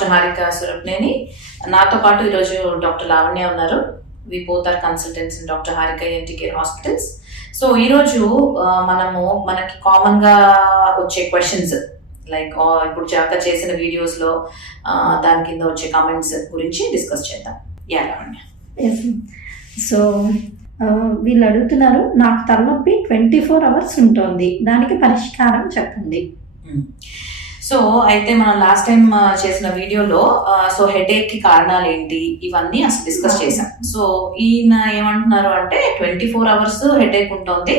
Doctor Harika Surapaneni. నాతో పాటు ఈరోజు డాక్టర్ లావణ్య ఉన్నారు. We both are consultants in doctor Harika ENT care hospitals. So ఈరోజు మనకి కామన్ గా వచ్చే క్వశ్చన్స్ లైక్ ఇప్పుడు జాగ్రత్త చేసిన వీడియోస్ లో దాని కింద వచ్చే కామెంట్స్ గురించి డిస్కస్ చేద్దాం. యా లావణ్య. సో వీళ్ళు అడుగుతున్నారు, నాకు తలనొప్పి 24 hours ఉంటుంది, దానికి పరిష్కారం చెప్పండి. సో అయితే మనం లాస్ట్ టైం చేసిన వీడియోలో సో హెడేక్ కి కారణాలు ఏంటి ఇవన్నీ అసలు డిస్కస్ చేసాం. సో ఈయన ఏమంటున్నారు అంటే 24 hours హెడేక్ ఉంటుంది,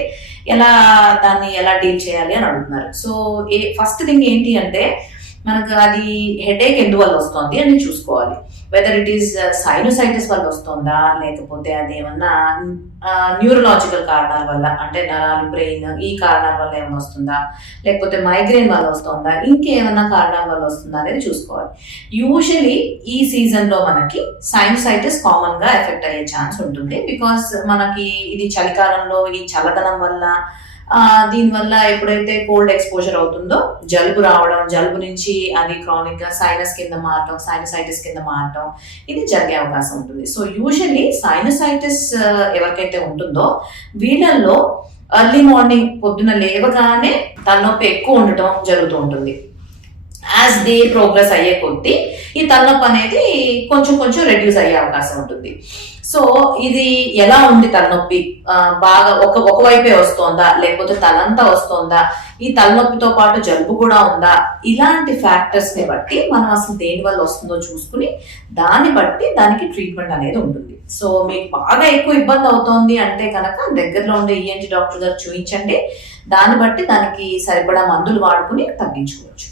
దాన్ని ఎలా డీల్ చేయాలి అని అడుగుతున్నారు. సో ఫస్ట్ థింగ్ ఏంటి అంటే మనకు అది హెడేక్ ఎందువల్ల వస్తుంది అని చూసుకోవాలి. వెదర్ ఇట్ ఈస్ సైనోసైటిస్ వల్ల వస్తుందా, లేకపోతే అది ఏమన్నా న్యూరలాజికల్ కారణాల వల్ల అంటే నరాలు, బ్రెయిన్ ఈ కారణాల వల్ల ఏమైనా వస్తుందా, లేకపోతే మైగ్రేన్ వల్ల వస్తుందా, ఇంకేమన్నా కారణాల వల్ల వస్తుందా అనేది చూసుకోవాలి. యూజువలీ ఈ సీజన్ లో మనకి సైనోసైటిస్ కామన్ గా ఎఫెక్ట్ అయ్యే ఛాన్స్ ఉంటుంది. బికాస్ మనకి ఇది చలికాలంలో ఈ చల్లదనం వల్ల దీనివల్ల ఎప్పుడైతే కోల్డ్ ఎక్స్పోజర్ అవుతుందో జలుబు రావడం, జలుబు నుంచి అది క్రానిక్ గా సైనస్ కింద మారటం, సైనసైటిస్ కింద మారటం ఇది జరిగే అవకాశం ఉంటుంది. సో యూజువల్లీ సైనసైటిస్ ఎవరికైతే ఉంటుందో వీళ్ళల్లో ఎర్లీ మార్నింగ్ పొద్దున లేవగానే తలనొప్పి ఎక్కువ ఉండటం జరుగుతూ ఉంటుంది. యాజ్ డే ప్రోగ్రెస్ అయ్యే కొద్దీ ఈ తలనొప్పి అనేది కొంచెం కొంచెం రెడ్యూస్ అయ్యే అవకాశం ఉంటుంది. సో ఇది ఎలా ఉంది తలనొప్పి, బాగా ఒకవైపే వస్తోందా, లేకపోతే తలంతా వస్తోందా, ఈ తలనొప్పితో పాటు జలుబు కూడా ఉందా, ఇలాంటి ఫ్యాక్టర్స్ ని బట్టి మనం అసలు దేని వల్ల వస్తుందో చూసుకుని దాన్ని బట్టి దానికి ట్రీట్మెంట్ అనేది ఉంటుంది. సో మీకు బాగా ఎక్కువ ఇబ్బంది అవుతోంది అంటే కనుక దగ్గరలో ఉండే ENT డాక్టర్ గారు చూపించండి. దాన్ని బట్టి దానికి సరిపడా మందులు వాడుకుని తగ్గించుకోవచ్చు.